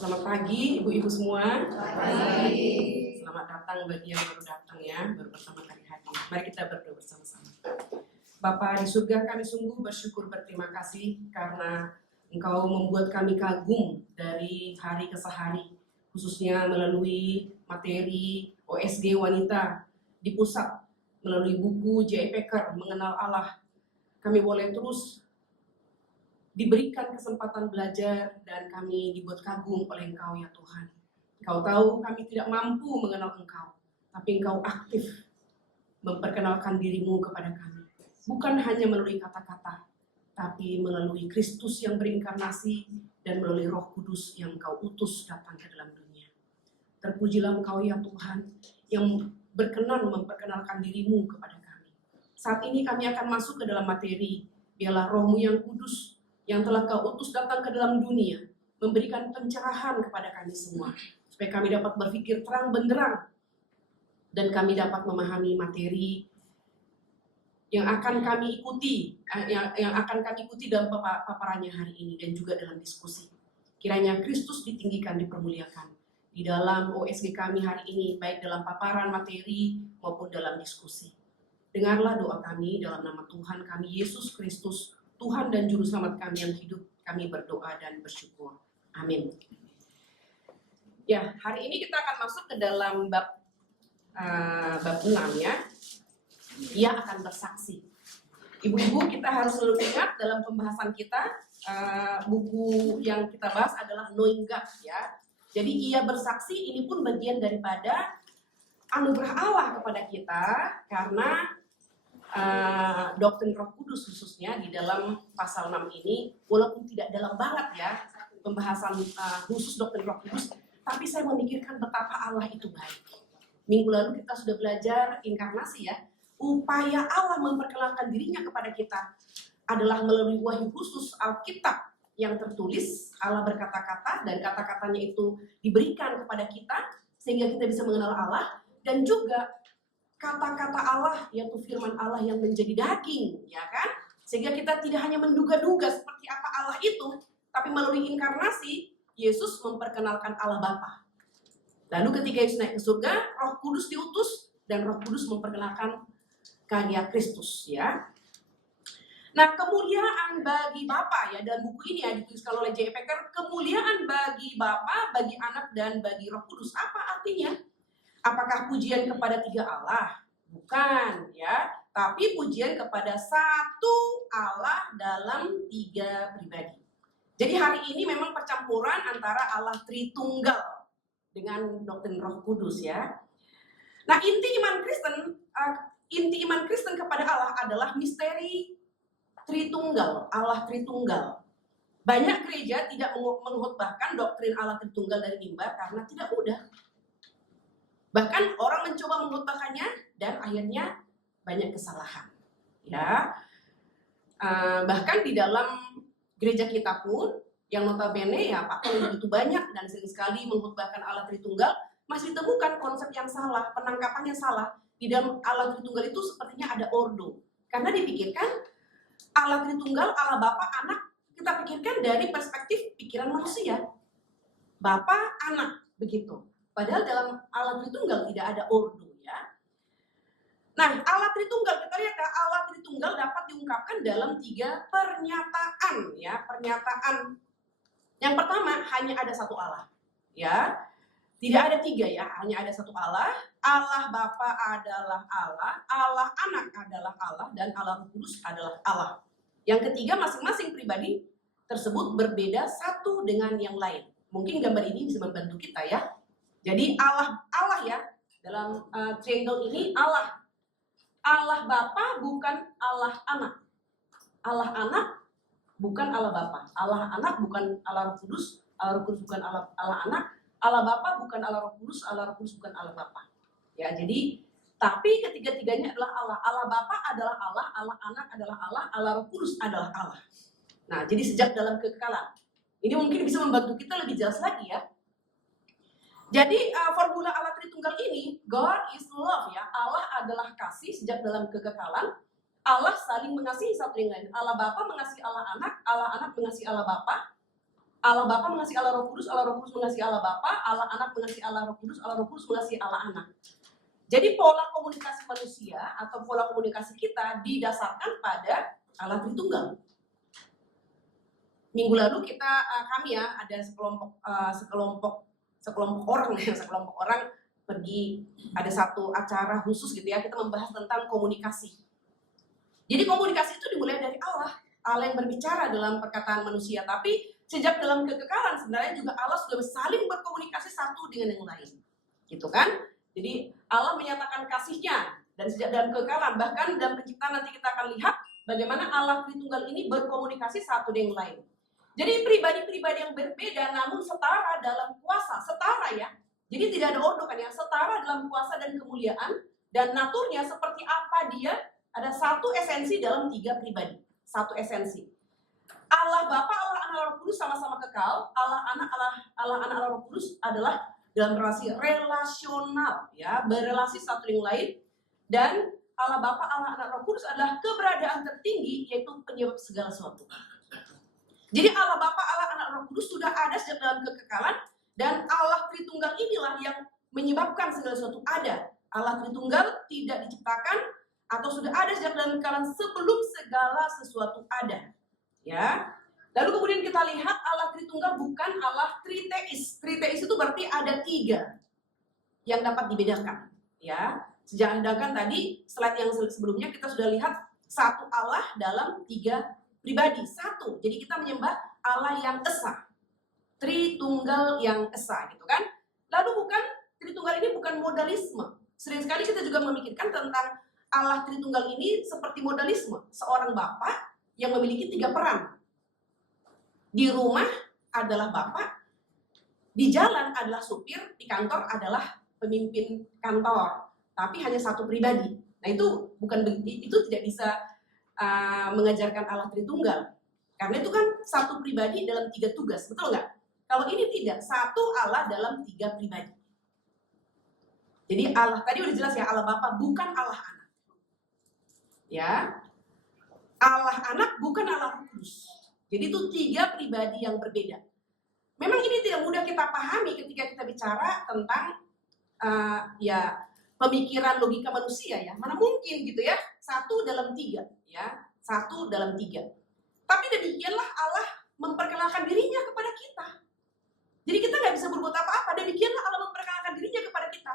Selamat pagi ibu-ibu semua. Pagi. Selamat datang bagi yang baru datang ya, baru pertama kali hadir. Mari kita berdoa bersama-sama. Bapa di surga, kami sungguh bersyukur berterima kasih karena Engkau membuat kami kagum dari hari ke hari, khususnya melalui materi OSG Wanita di pusat, melalui buku J.I. Packer Mengenal Allah. Kami boleh terus diberikan kesempatan belajar dan kami dibuat kagum oleh Engkau ya Tuhan. Engkau tahu kami tidak mampu mengenal Engkau, tapi Engkau aktif memperkenalkan dirimu kepada kami. Bukan hanya melalui kata-kata, tapi melalui Kristus yang berinkarnasi dan melalui Roh Kudus yang Engkau utus datang ke dalam dunia. Terpujilah Engkau ya Tuhan yang berkenan memperkenalkan dirimu kepada kami. Saat ini kami akan masuk ke dalam materi, biarlah Roh-Mu yang kudus yang telah Kau utus datang ke dalam dunia, memberikan pencerahan kepada kami semua, supaya kami dapat berpikir terang benderang, dan kami dapat memahami materi yang akan kami ikuti, yang akan kami ikuti dalam paparannya hari ini, dan juga dalam diskusi. Kiranya Kristus ditinggikan, dipermuliakan, di dalam OSG kami hari ini, baik dalam paparan materi maupun dalam diskusi. Dengarlah doa kami dalam nama Tuhan kami, Yesus Kristus, Tuhan dan Juru Selamat kami yang hidup, kami berdoa dan bersyukur. Amin. Ya, hari ini kita akan masuk ke dalam bab 6 ya. Dia akan bersaksi. Ibu-ibu, kita harus selalu ingat dalam pembahasan kita, buku yang kita bahas adalah Knowing God ya. Jadi ia bersaksi ini pun bagian daripada anugerah Allah kepada kita, karena doktrin Roh Kudus khususnya di dalam pasal 6 ini, walaupun tidak dalam banget ya pembahasan khusus doktrin Roh Kudus, tapi saya memikirkan betapa Allah itu baik. Minggu lalu kita sudah belajar inkarnasi ya, upaya Allah memperkenalkan dirinya kepada kita adalah melalui wahyu khusus Alkitab yang tertulis. Allah berkata-kata dan kata-katanya itu diberikan kepada kita sehingga kita bisa mengenal Allah, dan juga kata-kata Allah, yaitu firman Allah yang menjadi daging, ya kan? Sehingga kita tidak hanya menduga-duga seperti apa Allah itu, tapi melalui inkarnasi, Yesus memperkenalkan Allah Bapa. Lalu ketika Yesus naik ke surga, Roh Kudus diutus, dan Roh Kudus memperkenalkan karya Kristus, ya. Nah, kemuliaan bagi Bapa, ya, dalam buku ini ya dituliskan oleh J.I. Packer, kemuliaan bagi Bapa, bagi Anak, dan bagi Roh Kudus. Apa artinya? Apakah pujian kepada tiga Allah? Bukan, ya. Tapi pujian kepada satu Allah dalam tiga pribadi. Jadi hari ini memang percampuran antara Allah Tritunggal dengan doktrin Roh Kudus, ya. Nah, inti iman Kristen kepada Allah adalah misteri Tritunggal, Allah Tritunggal. Banyak gereja tidak mengkhotbahkan doktrin Allah Tritunggal dari mimbar karena tidak mudah. Bahkan orang mencoba mengkhotbahkannya dan akhirnya banyak kesalahan. Ya, bahkan di dalam gereja kita pun yang notabene ya Pak begitu banyak dan sering sekali mengkhotbahkan Allah Tritunggal, masih ditemukan konsep yang salah, penangkapannya salah. Di dalam Allah Tritunggal itu sepertinya ada ordo, karena dipikirkan Allah Tritunggal, Allah Bapa, Anak, kita pikirkan dari perspektif pikiran manusia, Bapa, Anak, begitu. Padahal dalam Allah Tritunggal tidak ada ordo, ya. Nah, Allah Tritunggal, kita lihat ya, Allah Tritunggal dapat diungkapkan dalam 3 pernyataan, ya. Pernyataan yang pertama, hanya ada satu Allah, ya. Tidak ada 3 ya, hanya ada satu Allah. Allah Bapa adalah Allah, Allah Anak adalah Allah, dan Allah Roh Kudus adalah Allah. Yang ketiga, masing-masing pribadi tersebut berbeda satu dengan yang lain. Mungkin gambar ini bisa membantu kita ya. Jadi Allah ya, dalam triangle ini Allah Bapa bukan Allah Anak, Allah Anak bukan Allah Bapa, Allah Anak bukan Allah Roh Kudus, Allah Roh Kudus bukan Allah Anak, Allah Bapa bukan Allah Roh Kudus, Allah Roh Kudus bukan Allah Bapa. Ya, jadi tapi ketiga-tiganya adalah Allah. Allah Bapa adalah Allah, Allah Anak adalah Allah, Allah Roh Kudus adalah Allah. Nah, jadi sejak dalam kekekalan. Ini mungkin bisa membantu kita lebih jelas lagi ya. Jadi formula Allah Tritunggal ini, God is love ya, Allah adalah kasih sejak dalam kekekalan. Allah saling mengasihi satu dengan lain. Allah Bapa mengasihi Allah Anak mengasihi Allah Bapa. Allah Bapa mengasihi Allah Roh Kudus, Allah Roh Kudus mengasihi Allah Bapa, Allah Anak mengasihi Allah Roh Kudus, Allah Roh Kudus mengasihi Allah Anak. Jadi pola komunikasi manusia atau pola komunikasi kita didasarkan pada Allah Tritunggal. Minggu lalu kami ada sekelompok orang pergi, ada satu acara khusus gitu ya, kita membahas tentang komunikasi. Jadi komunikasi itu dimulai dari Allah yang berbicara dalam perkataan manusia, tapi sejak dalam kekekalan sebenarnya juga Allah sudah saling berkomunikasi satu dengan yang lain, gitu kan? Jadi Allah menyatakan kasih-Nya dan sejak dalam kekekalan, bahkan dalam penciptaan nanti kita akan lihat bagaimana Allah Tritunggal ini berkomunikasi satu dengan yang lain. Jadi pribadi-pribadi yang berbeda namun setara dalam kuasa, setara ya. Jadi tidak ada ordo kan ya, setara dalam kuasa dan kemuliaan, dan naturnya seperti apa dia, ada satu esensi dalam tiga pribadi, satu esensi. Allah Bapa, Allah Anak, Allah Roh Kudus sama-sama kekal. Allah Anak, Allah Roh Kudus adalah dalam relasi relasional ya, berelasi satu dengan lain. Dan Allah Bapa, Allah Anak, Roh Kudus adalah keberadaan tertinggi, yaitu penyebab segala sesuatu. Jadi Allah Bapa, Allah Anak, Roh Kudus sudah ada sejak dalam kekekalan, dan Allah Tritunggal inilah yang menyebabkan segala sesuatu ada. Allah Tritunggal tidak diciptakan atau sudah ada sejak dalam kekekalan sebelum segala sesuatu ada. Ya. Lalu kemudian kita lihat Allah Tritunggal bukan Allah triteis. Triteis itu berarti ada tiga yang dapat dibedakan. Ya. Sejak sedangkan tadi slide yang sebelumnya kita sudah lihat satu Allah dalam tiga pribadi, satu. Jadi kita menyembah Allah yang esa, Tritunggal yang esa, gitu kan? Lalu Tritunggal ini bukan modalisme. Sering sekali kita juga memikirkan tentang Allah Tritunggal ini seperti modalisme, seorang bapak yang memiliki tiga peran. Di rumah adalah bapak, di jalan adalah supir, di kantor adalah pemimpin kantor, tapi hanya satu pribadi. Nah itu tidak bisa mengajarkan Allah Tritunggal, karena itu kan satu pribadi dalam tiga tugas, betul nggak? Kalau ini tidak, satu Allah dalam tiga pribadi. Jadi Allah tadi udah jelas ya, Allah Bapa bukan Allah Anak, ya. Allah Anak bukan Allah Kudus. Jadi itu tiga pribadi yang berbeda. Memang ini tidak mudah kita pahami ketika kita bicara tentang pemikiran logika manusia ya. Mana mungkin gitu ya, satu dalam tiga ya, satu dalam tiga. Tapi demikianlah Allah memperkenalkan dirinya kepada kita. Jadi kita nggak bisa berbuat apa-apa. Demikianlah Allah memperkenalkan dirinya kepada kita.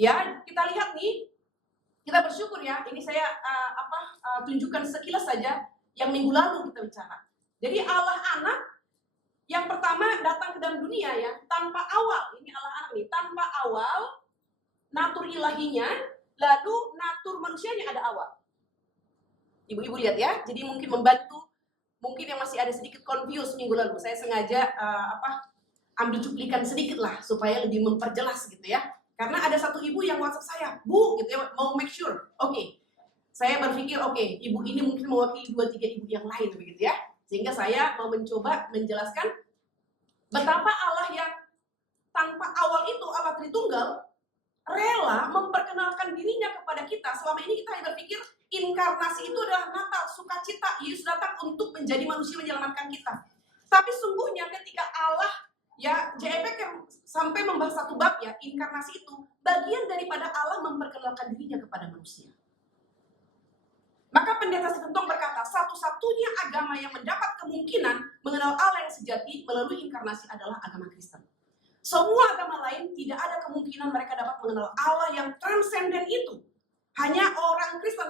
Ya, kita lihat nih, kita bersyukur ya. Ini saya tunjukkan sekilas saja yang minggu lalu kita bicara. Jadi Allah Anak yang pertama datang ke dalam dunia ya, tanpa awal. Ini Allah Anak nih, tanpa awal, natur ilahinya, lalu natur manusianya ada awal. Ibu-ibu lihat ya, jadi mungkin membantu, mungkin yang masih ada sedikit confused minggu lalu, saya sengaja ambil cuplikan sedikit lah supaya lebih memperjelas gitu ya. Karena ada satu ibu yang WhatsApp saya, Bu, gitu ya, mau make sure. Oke. Saya berpikir, ibu ini mungkin mewakili 2-3 ibu yang lain begitu ya. Sehingga saya mau mencoba menjelaskan betapa Allah yang tanpa awal itu, Allah Tritunggal, rela memperkenalkan dirinya kepada kita. Selama ini kita hanya berpikir inkarnasi itu adalah Natal, sukacita, Yesus datang untuk menjadi manusia menyelamatkan kita. Tapi sungguhnya ketika Allah, ya JEPEK yang sampai membahas satu bab ya, inkarnasi itu bagian daripada Allah memperkenalkan dirinya kepada manusia. Maka Pendeta Sifentong berkata, satu-satunya agama yang mendapat kemungkinan mengenal Allah yang sejati melalui inkarnasi adalah agama Kristen. Semua agama lain tidak ada kemungkinan mereka dapat mengenal Allah yang transenden itu. Hanya orang Kristen,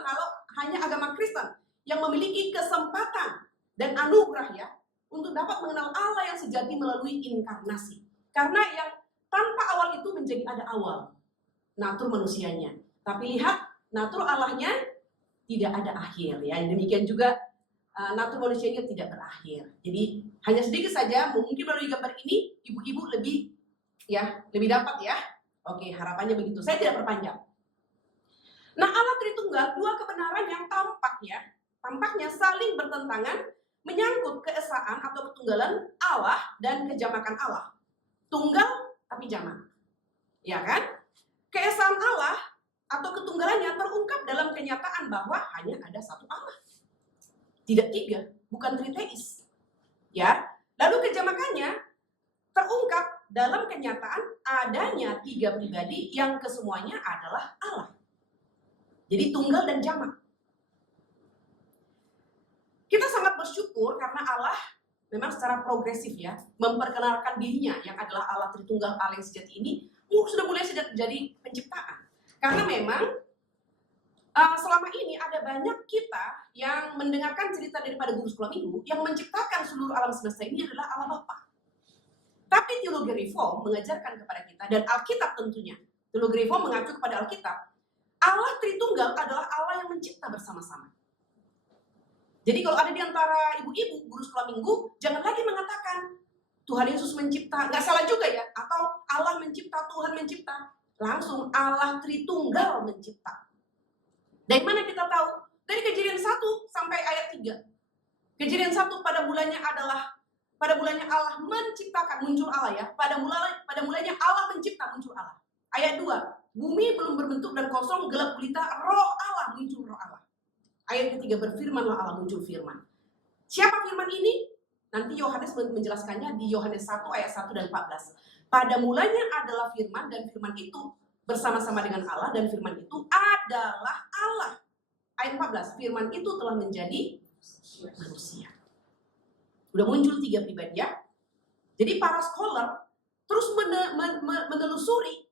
hanya agama Kristen yang memiliki kesempatan dan anugerah ya untuk dapat mengenal Allah yang sejati melalui inkarnasi. Karena yang tanpa awal itu menjadi ada awal, natur manusianya. Tapi lihat, natur Allahnya tidak ada akhir ya. Demikian juga natur manusianya tidak berakhir. Jadi hanya sedikit saja, mungkin melalui gambar ini ibu-ibu lebih dapat ya. Oke, harapannya begitu. Saya tidak perpanjang. Nah, Allah Tritunggal, dua kebenaran yang tampaknya saling bertentangan, menyangkut keesaan atau ketunggalan Allah dan kejamakan Allah. Tunggal tapi jamak. Ya kan? Keesaan Allah atau ketunggalannya terungkap dalam kenyataan bahwa hanya ada satu Allah. Tidak tiga, bukan triteis. Ya. Lalu kejamakannya terungkap dalam kenyataan adanya 3 pribadi yang kesemuanya adalah Allah. Jadi tunggal dan jamak. Kita sangat bersyukur karena Allah memang secara progresif ya memperkenalkan dirinya yang adalah Allah Tritunggal Allah yang sejati ini sudah mulai sejak jadi penciptaan. Karena memang selama ini ada banyak kita yang mendengarkan cerita daripada guru sekolah minggu yang menciptakan seluruh alam semesta ini adalah Allah Bapa. Tapi teologi reform mengajarkan kepada kita dan Alkitab tentunya. Teologi reform mengacu kepada Alkitab. Allah Tritunggal adalah Allah yang mencipta bersama-sama. Jadi kalau ada di antara ibu-ibu guru sekolah minggu, jangan lagi mengatakan Tuhan Yesus mencipta, nggak salah juga ya, atau Allah mencipta, Tuhan mencipta. Langsung Allah Tritunggal mencipta. Dari mana kita tahu? Dari Kejadian 1 sampai ayat 3. Kejadian 1 pada mulanya Allah menciptakan, muncul Allah ya. Pada mulanya Allah mencipta, muncul Allah. Ayat 2, bumi belum berbentuk dan kosong, gelap gulita, roh Allah, muncul roh Allah. Ayat ketiga, berfirmanlah Allah, muncul firman. Siapa firman ini? Nanti Yohanes menjelaskannya di Yohanes 1 ayat 1 dan 14. Pada mulanya adalah firman dan firman itu bersama-sama dengan Allah dan firman itu adalah Allah. Ayat 14, firman itu telah menjadi manusia. Udah muncul 3 pribadi ya. Jadi para scholar terus menelusuri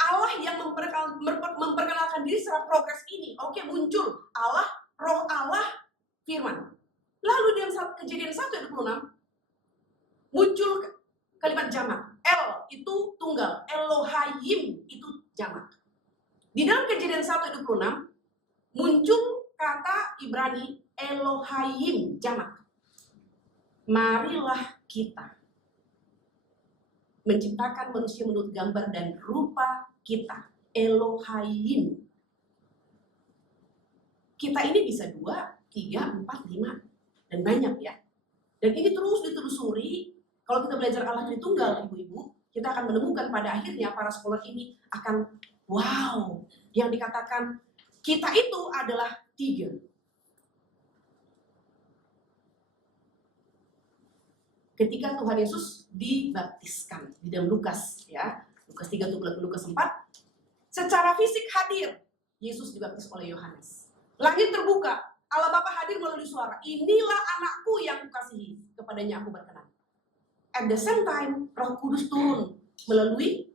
Allah yang memperkenalkan diri secara progres ini. Oke, muncul Allah, roh Allah, firman. Lalu di Kejadian 1 ayat 26 muncul kalimat jamak. El itu tunggal, Elohim itu jamak. Di dalam Kejadian 1 ayat 26 muncul kata Ibrani Elohim jamak. Marilah kita menciptakan manusia menurut gambar dan rupa kita, Elohim. Kita ini bisa 2, 3, 4, 5 dan banyak ya. Dan ini terus ditelusuri. Kalau kita belajar Allah Tritunggal, ibu-ibu, kita akan menemukan pada akhirnya para scholar ini akan wow, yang dikatakan kita itu adalah 3. Ketika Tuhan Yesus dibaptiskan di dalam Lukas ya, Lukas 3 atau Lukas 4, secara fisik hadir, Yesus dibaptis oleh Yohanes. Langit terbuka, Allah Bapa hadir melalui suara, inilah anakku yang kukasihi, kepadanya aku berkenan. At the same time, Roh Kudus turun melalui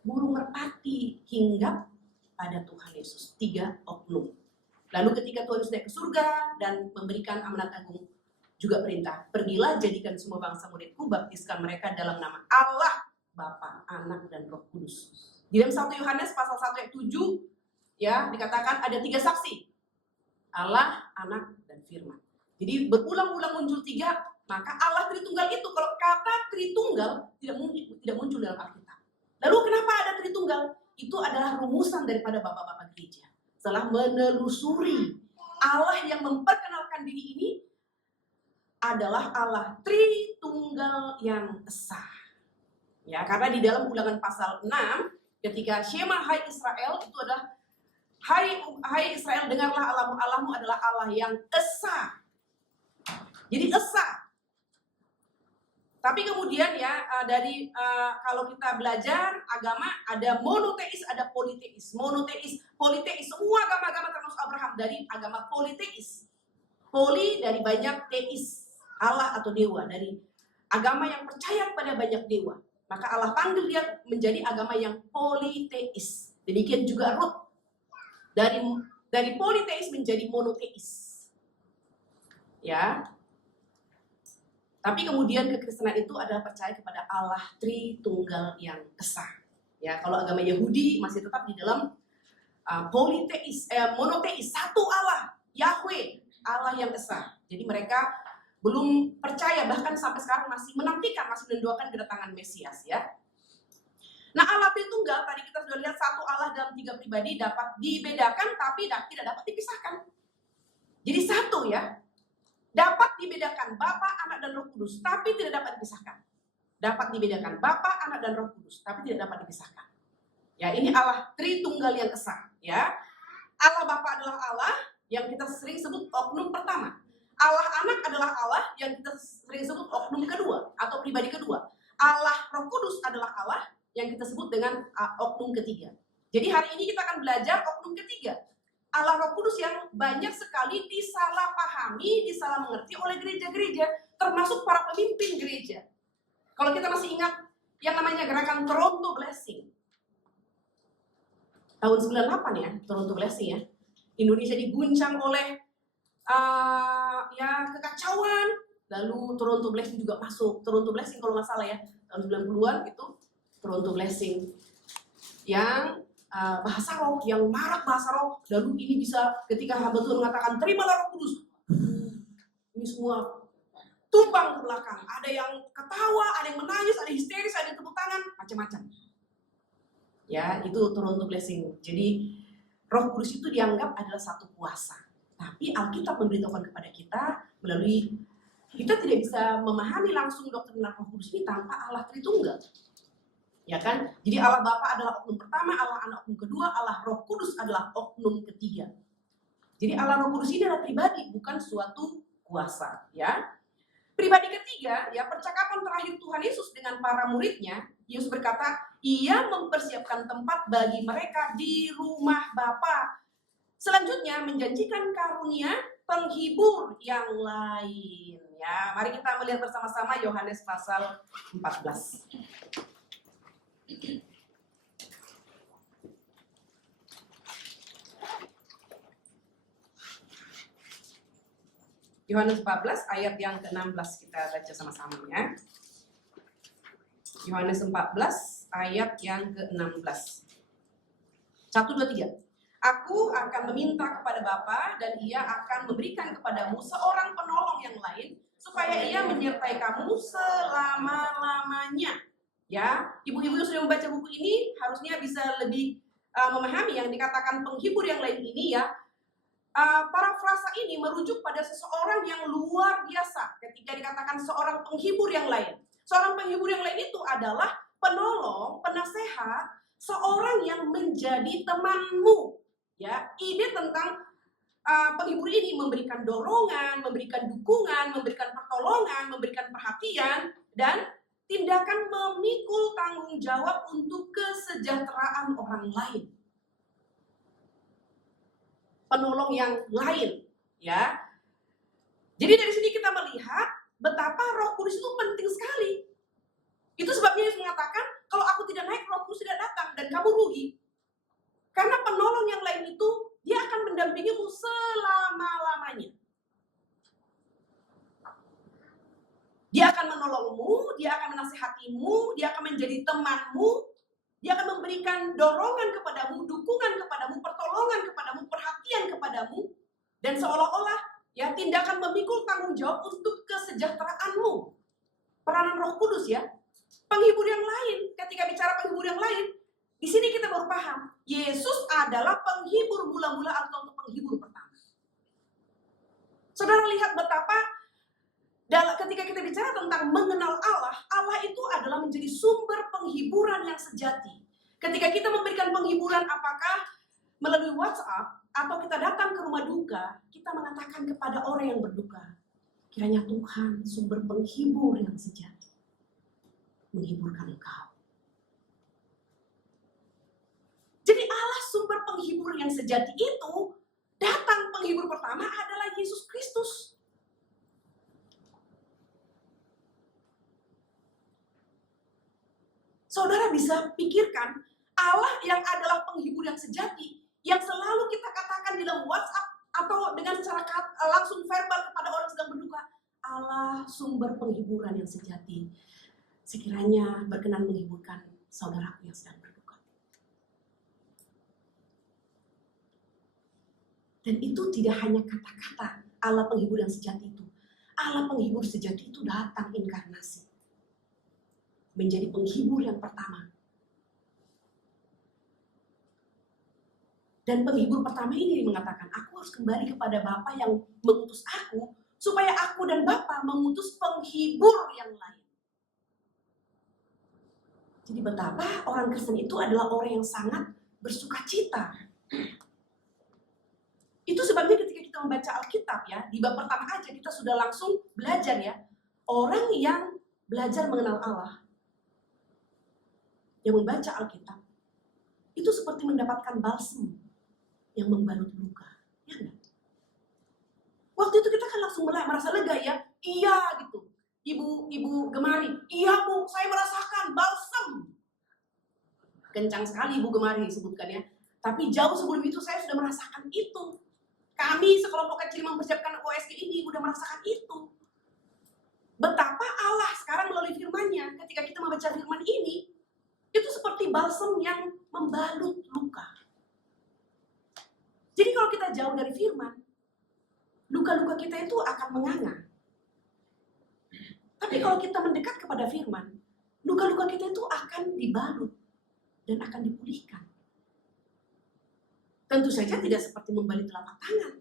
burung merpati hingga pada Tuhan Yesus. 3 oknum. Lalu ketika Tuhan Yesus naik ke surga dan memberikan amanat agung, juga perintah, pergilah jadikan semua bangsa muridku, baptiskan mereka dalam nama Allah, Bapa, Anak, dan Roh Kudus. Di dalam 1 Yohanes pasal 1 ayat 7 ya dikatakan ada 3 saksi, Allah, Anak, dan Firman. Jadi berulang-ulang muncul 3, maka Allah Tritunggal itu, kalau kata Tritunggal tidak muncul dalam Alkitab. Lalu kenapa ada Tritunggal? Itu adalah rumusan daripada bapak-bapak gereja. Setelah menelusuri Allah yang memperkenalkan diri ini adalah Allah Tritunggal yang esa. Ya, karena di dalam Ulangan pasal 6 ketika Shema hai Israel itu adalah hai Israel, dengarlah Allahmu, Allahmu adalah Allah yang esa. Jadi esa. Tapi kemudian ya kalau kita belajar agama ada monoteis, ada politeis. Monoteis, politeis, semua agama-agama termasuk Abraham dari agama politeis. Poli dari banyak, teis, Allah atau dewa, dari agama yang percaya pada banyak dewa. Maka Allah panggil dia menjadi agama yang politeis. Demikian juga Ruth. Dari politeis menjadi monoteis. Ya. Tapi kemudian kekristenan itu adalah percaya kepada Allah Tritunggal yang esa. Ya, kalau agama Yahudi masih tetap di dalam politeis, monoteis, satu Allah, Yahweh, Allah yang esa. Jadi mereka belum percaya, bahkan sampai sekarang masih menantikan, masih mendoakan kedatangan Mesias ya. Nah, Allah Tritunggal tadi kita sudah lihat satu Allah dalam 3 pribadi dapat dibedakan tapi tidak dapat dipisahkan. Jadi satu ya. Dapat dibedakan Bapa, Anak, dan Roh Kudus, tapi tidak dapat dipisahkan. Dapat dibedakan Bapa, Anak, dan Roh Kudus, tapi tidak dapat dipisahkan. Ya, ini Allah Tritunggal yang esa. Ya, Allah Bapa adalah Allah yang kita sering sebut oknum pertama. Allah Anak adalah Allah yang kita sering sebut oknum kedua atau pribadi kedua. Allah Roh Kudus adalah Allah yang kita sebut dengan oknum ketiga. Jadi hari ini kita akan belajar oknum ketiga. Allah Roh Kudus yang banyak sekali disalahpahami, disalah mengerti oleh gereja-gereja, termasuk para pemimpin gereja. Kalau kita masih ingat yang namanya gerakan Toronto Blessing. Tahun 98 ya, Toronto Blessing ya. Indonesia diguncang oleh kekacauan, lalu Toronto Blessing juga masuk. Toronto Blessing kalau nggak salah ya, tahun 90-an itu Toronto Blessing yang bahasa roh, yang marak bahasa roh. Lalu ini bisa ketika hamba Tuhan mengatakan terimalah Roh Kudus, ini semua tumbang ke belakang. Ada yang ketawa, ada yang menangis, ada yang histeris, ada yang tepuk tangan, macam-macam. Ya, itu Toronto Blessing. Jadi Roh Kudus itu dianggap adalah satu kuasa. Tapi Alkitab memberitahukan kepada kita melalui kita tidak bisa memahami langsung doktrin Roh Kudus ini tanpa Allah Tritunggal. Ya kan? Jadi Allah Bapa adalah oknum pertama, Allah Anak oknum kedua, Allah Roh Kudus adalah oknum ketiga. Jadi Allah Roh Kudus ini adalah pribadi, bukan suatu kuasa, ya. Pribadi ketiga, ya, percakapan terakhir Tuhan Yesus dengan para muridnya, Yesus berkata, Ia mempersiapkan tempat bagi mereka di rumah Bapa. Selanjutnya menjanjikan karunia penghibur yang lain. Ya, mari kita melihat bersama-sama Yohanes pasal 14. Yohanes 14 ayat yang ke-16 kita baca sama-sama ya. Yohanes 14 ayat yang ke-16. 1, 2, 3. Aku akan meminta kepada Bapa dan Ia akan memberikan kepadamu seorang penolong yang lain supaya Ia menyertai kamu selama-lamanya. Ya, ibu-ibu yang sudah membaca buku ini harusnya bisa lebih memahami yang dikatakan penghibur yang lain ini ya. Parafrasa ini merujuk pada seseorang yang luar biasa ketika dikatakan seorang penghibur yang lain. Seorang penghibur yang lain itu adalah penolong, penasehat, seorang yang menjadi temanmu. Ya, ide tentang penghibur ini memberikan dorongan, memberikan dukungan, memberikan pertolongan, memberikan perhatian, dan tindakan memikul tanggung jawab untuk kesejahteraan orang lain. Penolong yang lain, ya. Jadi dari sini kita melihat betapa Roh Kudus itu penting sekali. Itu sebabnya Yesus mengatakan, kalau aku tidak naik, Roh Kudus tidak datang dan kamu rugi. Karena penolong yang lain itu dia akan mendampingimu selama-lamanya. Dia akan menolongmu, dia akan menasihatimu, dia akan menjadi temanmu, dia akan memberikan dorongan kepadamu, dukungan kepadamu, pertolongan kepadamu, perhatian kepadamu, dan seolah-olah ya tindakan memikul tanggung jawab untuk kesejahteraanmu. Peranan Roh Kudus ya. Penghibur yang lain, ketika bicara penghibur yang lain, di sini kita baru paham, Yesus adalah penghibur mula-mula atau penghibur pertama. Saudara lihat betapa ketika kita bicara tentang mengenal Allah, Allah itu adalah menjadi sumber penghiburan yang sejati. Ketika kita memberikan penghiburan apakah melalui WhatsApp atau kita datang ke rumah duka, kita mengatakan kepada orang yang berduka, kiranya Tuhan sumber penghibur yang sejati menghiburkan engkau. Jadi Allah sumber penghibur yang sejati itu, datang penghibur pertama adalah Yesus Kristus. Saudara bisa pikirkan, Allah yang adalah penghibur yang sejati, yang selalu kita katakan di dalam WhatsApp atau dengan secara langsung verbal kepada orang sedang berduka, Allah sumber penghiburan yang sejati. Sekiranya berkenan menghiburkan saudaraku yang sedang berduka. Dan itu tidak hanya kata-kata Allah penghibur yang sejati itu. Allah penghibur sejati itu datang inkarnasi. Menjadi penghibur yang pertama. Dan penghibur pertama ini mengatakan, aku harus kembali kepada Bapa yang mengutus aku, supaya aku dan Bapa mengutus penghibur yang lain. Jadi betapa orang Kristen itu adalah orang yang sangat bersuka cita. Itu sebabnya ketika kita kita membaca Alkitab ya, di bab pertama aja kita sudah langsung belajar ya. Orang yang belajar mengenal Allah, yang membaca Alkitab, itu seperti mendapatkan balsam yang membalut luka. Ya enggak? Waktu itu kita kan langsung merasa lega ya. Iya gitu. Ibu Gemari, iya Bu, saya merasakan balsam. Kencang sekali Ibu Gemari disebutkan ya. Tapi jauh sebelum itu saya sudah merasakan itu. Kami sekelompok kecil mempersiapkan OSG ini udah merasakan itu. Betapa Allah sekarang melalui firman-Nya, ketika kita membaca firman ini, itu seperti balsam yang membalut luka. Jadi kalau kita jauh dari firman, luka-luka kita itu akan menganga. Tapi kalau kita mendekat kepada firman, luka-luka kita itu akan dibalut dan akan dipulihkan. Tentu saja tidak seperti membalut telapak tangan.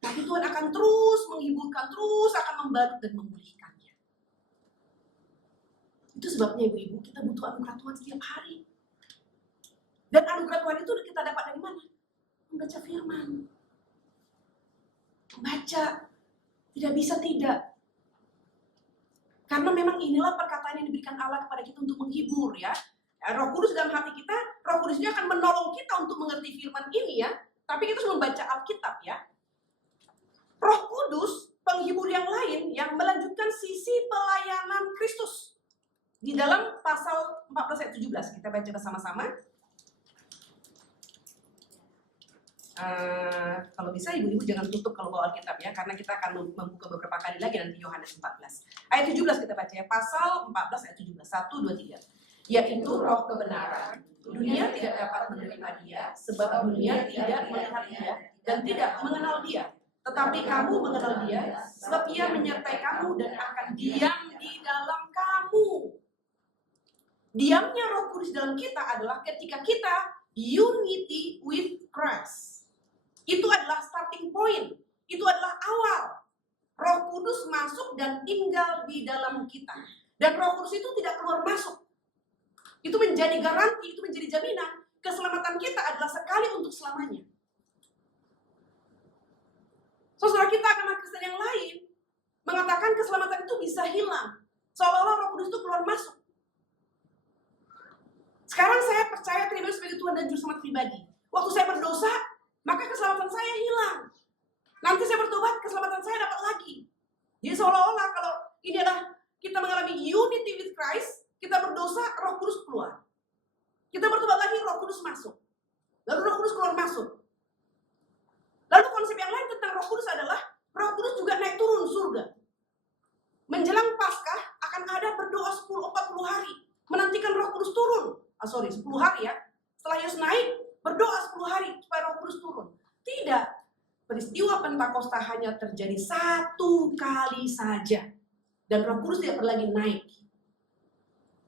Tapi Tuhan akan terus menghiburkan, terus akan membalut dan memulihkannya. Itu sebabnya ibu-ibu kita butuh anugerah Tuhan setiap hari. Dan anugerah Tuhan itu kita dapat dari mana? Membaca firman. Membaca. Tidak bisa tidak. Karena memang inilah perkataan yang diberikan Allah kepada kita untuk menghibur ya. Roh Kudus dalam hati kita, Roh Kudusnya akan menolong kita untuk mengerti firman ini ya. Tapi kita harus membaca Alkitab ya. Roh Kudus, penghibur yang lain yang melanjutkan sisi pelayanan Kristus. Di dalam pasal 14 ayat 17, kita baca bersama-sama. Kalau bisa ibu-ibu jangan tutup kalau bawa Alkitab ya, karena kita akan membuka beberapa kali lagi nanti Yohanes 14. Ayat 17 kita baca ya, pasal 14 ayat 17, 1, 2, 3. Yaitu roh kebenaran, dunia tidak dapat menerima dia, sebab dunia tidak melihat dia dan tidak mengenal dia. Tetapi kamu mengenal dia, sebab ia menyertai kamu dan akan diam di dalam kamu. Diamnya Roh Kudus dalam kita adalah ketika kita unity with Christ. Itu adalah starting point. Itu adalah awal. Roh Kudus masuk dan tinggal di dalam kita. Dan Roh Kudus itu tidak keluar masuk. Itu menjadi garansi, itu menjadi jaminan. Keselamatan kita adalah sekali untuk selamanya. Saudara kita agama Kristen yang lain mengatakan keselamatan itu bisa hilang. Seolah-olah Roh Kudus itu keluar masuk. Sekarang saya percaya terima sebagai Tuhan dan Juru Selamat pribadi. Waktu saya berdosa, maka keselamatan saya hilang. Nanti saya bertobat, keselamatan saya dapat lagi. Jadi seolah-olah kalau ini adalah kita mengalami unity with Christ, kita berdosa, Roh Kudus keluar. Kita bertobat lagi, Roh Kudus masuk. Lalu Roh Kudus keluar masuk. Lalu konsep yang lain tentang Roh Kudus adalah Roh Kudus juga naik turun surga. Menjelang Paskah akan ada berdoa 40 hari, menantikan Roh Kudus turun. 10 hari ya. Setelah Yesus naik, berdoa 10 hari supaya Roh Kudus turun. Tidak. Peristiwa Pentakosta hanya terjadi satu kali saja. Dan Roh Kudus tidak pernah lagi naik.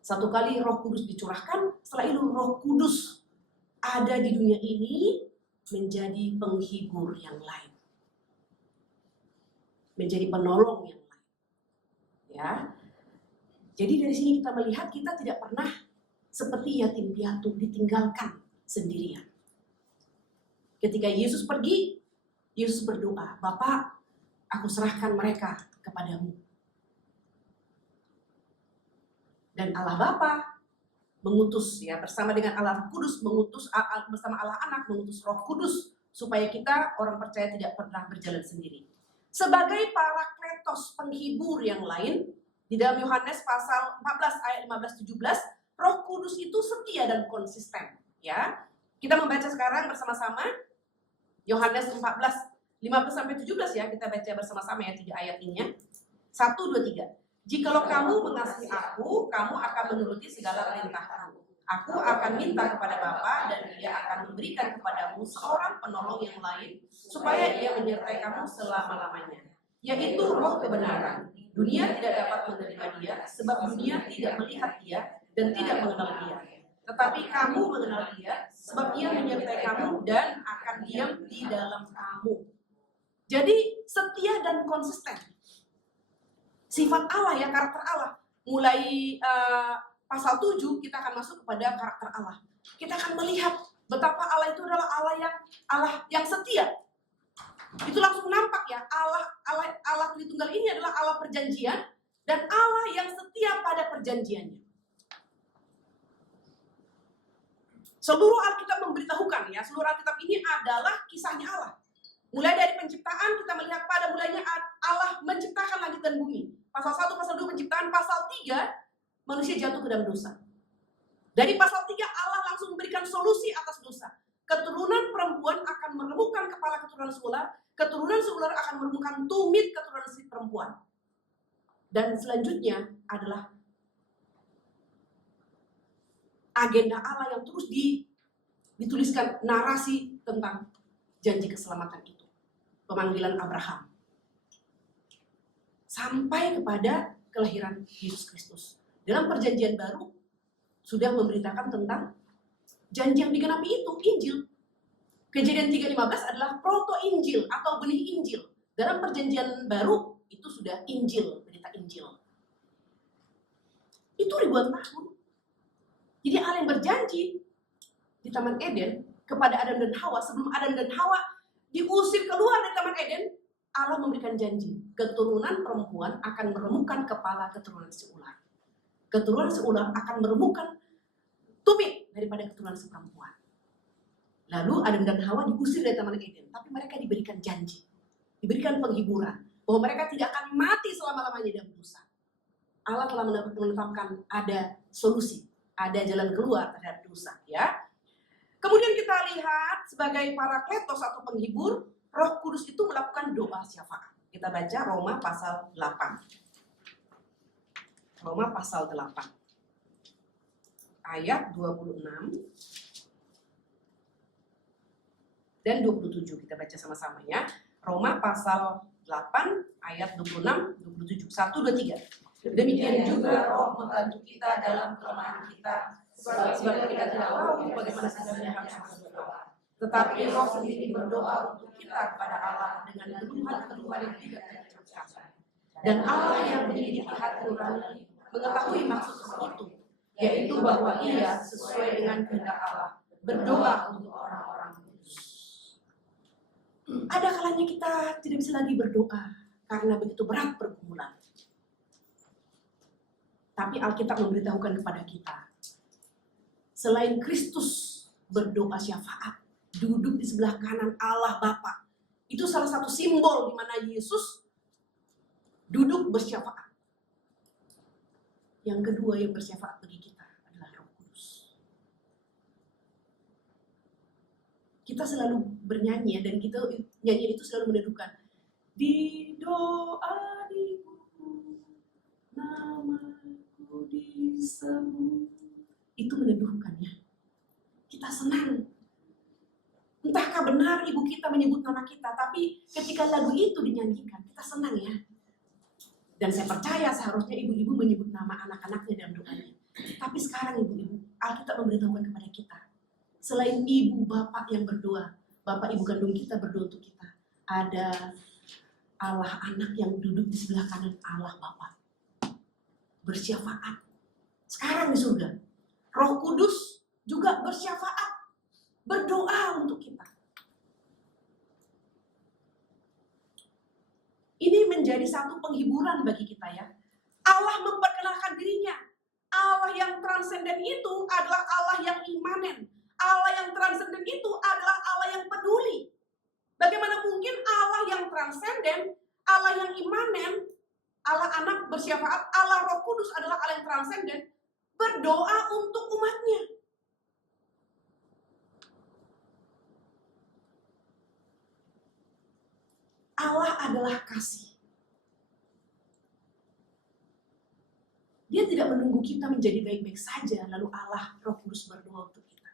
Satu kali Roh Kudus dicurahkan, setelah itu Roh Kudus ada di dunia ini menjadi penghibur yang lain. Menjadi penolong yang lain. Ya. Jadi dari sini kita melihat kita tidak pernah seperti yatim piatu ditinggalkan sendirian. Ketika Yesus pergi, Yesus berdoa, Bapa, aku serahkan mereka kepadamu. Dan Allah Bapa mengutus ya bersama dengan Allah Kudus mengutus bersama Allah Anak mengutus Roh Kudus supaya kita orang percaya tidak pernah berjalan sendiri. Sebagai parakletos penghibur yang lain di dalam Yohanes pasal 14 ayat 15-17, Roh Kudus itu setia dan konsisten ya. Kita membaca sekarang bersama-sama Yohanes 14 15-17 ya, kita baca bersama-sama ya 3 ayat ini. 1 2 3. Jikalau kamu mengasihi aku, kamu akan menuruti segala perintahku. Aku akan minta kepada Bapa dan Dia akan memberikan kepadamu seorang penolong yang lain supaya Ia menyertai kamu selama-lamanya, yaitu Roh kebenaran. Dunia tidak dapat menerima Dia sebab dunia tidak melihat Dia dan tidak mengenal Dia. Tetapi kamu mengenal Dia sebab Ia menyertai kamu dan akan diam di dalam kamu. Jadi setia dan konsisten. Sifat Allah ya, karakter Allah. Mulai pasal 7 kita akan masuk kepada karakter Allah. Kita akan melihat betapa Allah itu adalah Allah yang setia. Itu langsung nampak ya, Allah Tritunggal ini adalah Allah perjanjian dan Allah yang setia pada perjanjiannya. Seluruh Alkitab memberitahukan ya, seluruh Alkitab ini adalah kisahnya Allah. Mulai dari penciptaan kita melihat pada mulanya Allah menciptakan langit dan bumi. Pasal 1, pasal 2 penciptaan, pasal 3 manusia jatuh ke dalam dosa. Dari pasal 3 Allah langsung memberikan solusi atas dosa. Keturunan perempuan akan meremukkan kepala keturunan seular akan meremukkan tumit keturunan si perempuan. Dan selanjutnya adalah agenda Allah yang terus dituliskan narasi tentang janji keselamatan itu. Pemanggilan Abraham. Sampai kepada kelahiran Yesus Kristus. Dalam perjanjian baru sudah memberitakan tentang janji yang digenapi itu, Injil. Kejadian 3:15 adalah proto-Injil atau benih Injil. Dalam perjanjian baru itu sudah Injil, berita Injil. Itu ribuan tahun. Jadi Allah yang berjanji di Taman Eden kepada Adam dan Hawa, sebelum Adam dan Hawa diusir keluar dari Taman Eden, Allah memberikan janji, keturunan perempuan akan meremukkan kepala keturunan si ular. Keturunan si ular akan meremukkan tumit daripada keturunan si perempuan. Lalu Adam dan Hawa diusir dari Taman Eden, tapi mereka diberikan janji, diberikan penghiburan bahwa mereka tidak akan mati selama-lamanya dalam dosa. Allah telah menetapkan ada solusi, ada jalan keluar terhadap dosa, ya. Kemudian kita lihat sebagai parakletos atau penghibur, Roh Kudus itu melakukan doa syafaat. Kita baca Roma pasal 8. Roma pasal 8. Ayat 26 dan 27 kita baca sama-sama ya. Roma pasal 8 ayat 26 27. 1 2 3. Demikian juga Roh membantu kita dalam kelemahan kita, sebab kita tidak tahu bagaimana sebenarnya harus berdoa. Tetapi Roh sendiri berdoa untuk kita kepada Allah dengan keluhan-keluhan yang tidak terucapkan. Dan Allah yang menyelidiki hati nurani mengetahui maksud itu, yaitu bahwa Ia sesuai dengan kehendak Allah berdoa untuk orang-orang kudus. Ada kalanya kita tidak bisa lagi berdoa karena begitu berat pergumulan. Tapi Alkitab memberitahukan kepada kita, selain Kristus berdoa syafaat, duduk di sebelah kanan Allah Bapa, itu salah satu simbol di mana Yesus duduk bersyafaat. Yang kedua yang bersyafaat bagi kita adalah Roh Kudus. Kita selalu bernyanyi dan kita nyanyian itu selalu meneduhkan, di doa di buku namaku disebut. Itu meneduhkannya. Kita senang. Entahkah benar ibu kita menyebut nama kita, tapi ketika lagu itu dinyanyikan, kita senang ya. Dan saya percaya seharusnya ibu-ibu menyebut nama anak-anaknya dalam doanya. Tapi sekarang ibu-ibu, Alkitab memberitahukan kepada kita, selain ibu bapak yang berdoa, bapak ibu kandung kita berdoa untuk kita, ada Allah anak yang duduk di sebelah kanan Allah Bapa, bersyafaat. Sekarang di surga, Roh Kudus juga bersyafaat, berdoa untuk kita. Ini menjadi satu penghiburan bagi kita ya. Allah memperkenalkan dirinya. Allah yang transenden itu adalah Allah yang imanen. Allah yang transenden itu adalah Allah yang peduli. Bagaimana mungkin Allah yang transenden, Allah yang imanen, Allah anak bersyafaat, Allah Roh Kudus adalah Allah yang transenden, berdoa untuk umatnya. Allah adalah kasih. Dia tidak menunggu kita menjadi baik-baik saja, lalu Allah Roh Kudus berdoa untuk kita.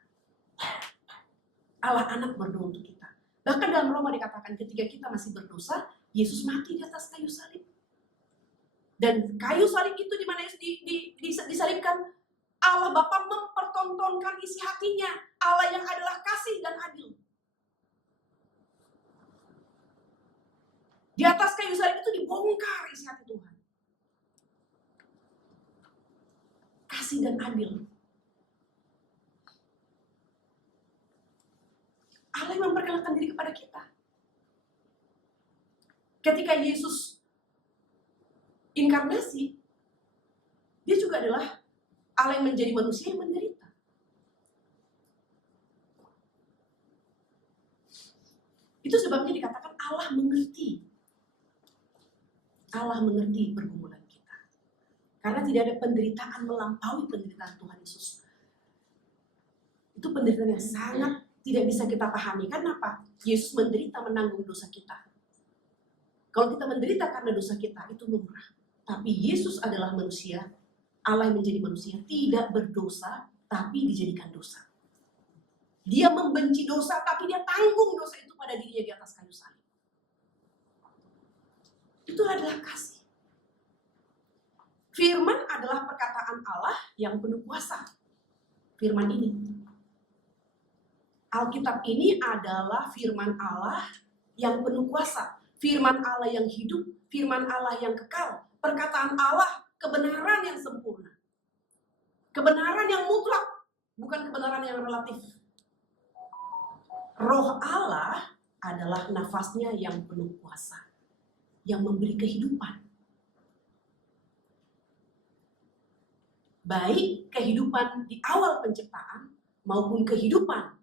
Allah anak berdoa untuk kita. Bahkan dalam Roma dikatakan ketika kita masih berdosa, Yesus mati di atas kayu salib. Dan kayu salib itu di mana Yesus disalibkan, Allah Bapa mempertontonkan isi hatinya, Allah yang adalah kasih dan adil. Di atas kayu salib itu dibongkar isi hati Tuhan. Kasih dan adil. Allah yang memperkenalkan diri kepada kita. ketika Yesus inkarnasi, dia juga adalah Allah yang menjadi manusia yang menderita. Itu sebabnya dikatakan Allah mengerti. Allah mengerti pergumulan kita. Karena tidak ada penderitaan melampaui penderitaan Tuhan Yesus. Itu penderitaan yang sangat tidak bisa kita pahami. Kenapa? Yesus menderita menanggung dosa kita. Kalau kita menderita karena dosa kita, itu lumrah. Tapi Yesus adalah manusia, Allah yang menjadi manusia, tidak berdosa, tapi dijadikan dosa. Dia membenci dosa, tapi dia tanggung dosa itu pada dirinya di atas kayu salib. Itu adalah kasih. Firman adalah perkataan Allah yang penuh kuasa. Firman ini. Alkitab ini adalah firman Allah yang penuh kuasa. Firman Allah yang hidup, firman Allah yang kekal. Perkataan Allah, kebenaran yang sempurna. Kebenaran yang mutlak, bukan kebenaran yang relatif. Roh Allah adalah nafasnya yang penuh kuasa, yang memberi kehidupan. Baik kehidupan di awal penciptaan, maupun kehidupan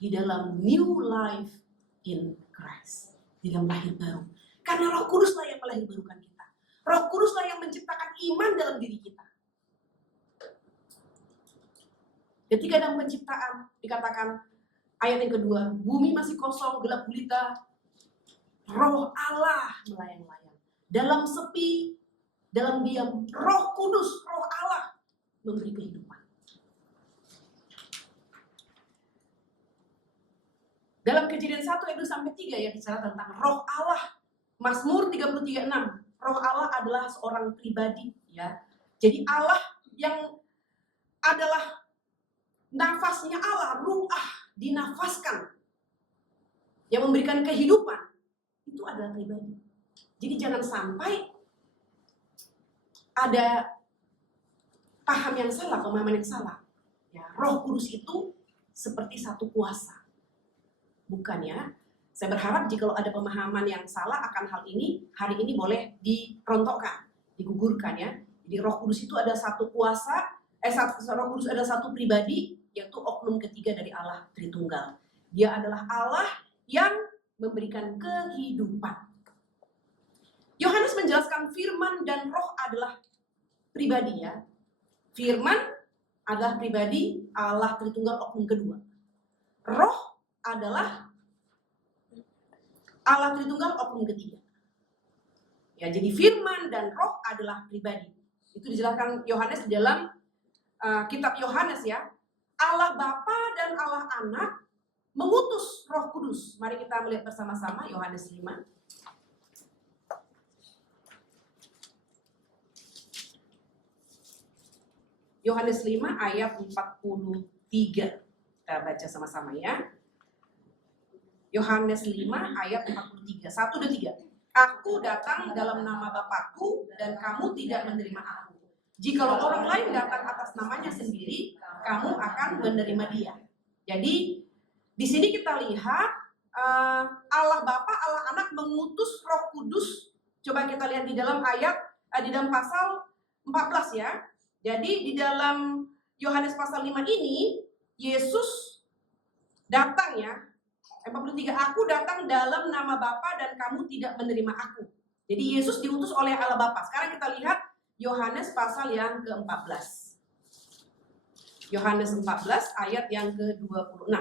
di dalam new life in Christ. Di dalam lahir baru. Karena Roh Kuduslah yang melahir barukan kita. Roh Kuduslah yang menciptakan iman dalam diri kita. Ketika dalam penciptaan dikatakan ayat yang kedua, bumi masih kosong, gelap gulita, Roh Allah melayang-layang. Dalam sepi, dalam diam, Roh Kudus, Roh Allah memberi kehidupan. Dalam Kejadian 1 ayat 2-3 ya bicara tentang Roh Allah. Mazmur 33:6. Roh Allah adalah seorang pribadi, ya. Jadi Allah yang adalah nafasnya Allah, ruah, dinafaskan, yang memberikan kehidupan, itu adalah pribadi. Jadi jangan sampai ada paham yang salah, pemahaman yang salah. Ya, Roh Kudus itu seperti satu kuasa. Bukan ya. Saya berharap jika ada pemahaman yang salah akan hal ini, hari ini boleh dirontokkan, digugurkan ya. Jadi Roh Kudus itu ada satu kuasa, Roh Kudus ada satu pribadi, yaitu oknum ketiga dari Allah Tritunggal. Dia adalah Allah yang memberikan kehidupan. Yohanes menjelaskan firman dan roh adalah pribadi ya. Firman adalah pribadi Allah Tritunggal oknum kedua. Roh adalah Allah Tritunggal oknum ketiga. Ya, jadi firman dan roh adalah pribadi. Itu dijelaskan Yohanes di dalam kitab Yohanes ya. Allah Bapa dan Allah Anak mengutus Roh Kudus. Mari kita melihat bersama-sama Yohanes 5. Yohanes 5 ayat 43. Kita baca sama-sama ya. Yohanes 5 ayat 43. 1, 2, 3. Aku datang dalam nama Bapakku dan kamu tidak menerima aku. Jikalau orang lain datang atas namanya sendiri, kamu akan menerima dia. Jadi di sini kita lihat Allah Bapa, Allah Anak mengutus Roh Kudus. Coba kita lihat di dalam ayat di dalam pasal 14 ya. Jadi di dalam Yohanes pasal 5 ini Yesus datang ya. 43, aku datang dalam nama Bapa dan kamu tidak menerima aku. Jadi Yesus diutus oleh Allah Bapa. Sekarang kita lihat Yohanes pasal yang ke-14. Yohanes 14 ayat yang ke-26.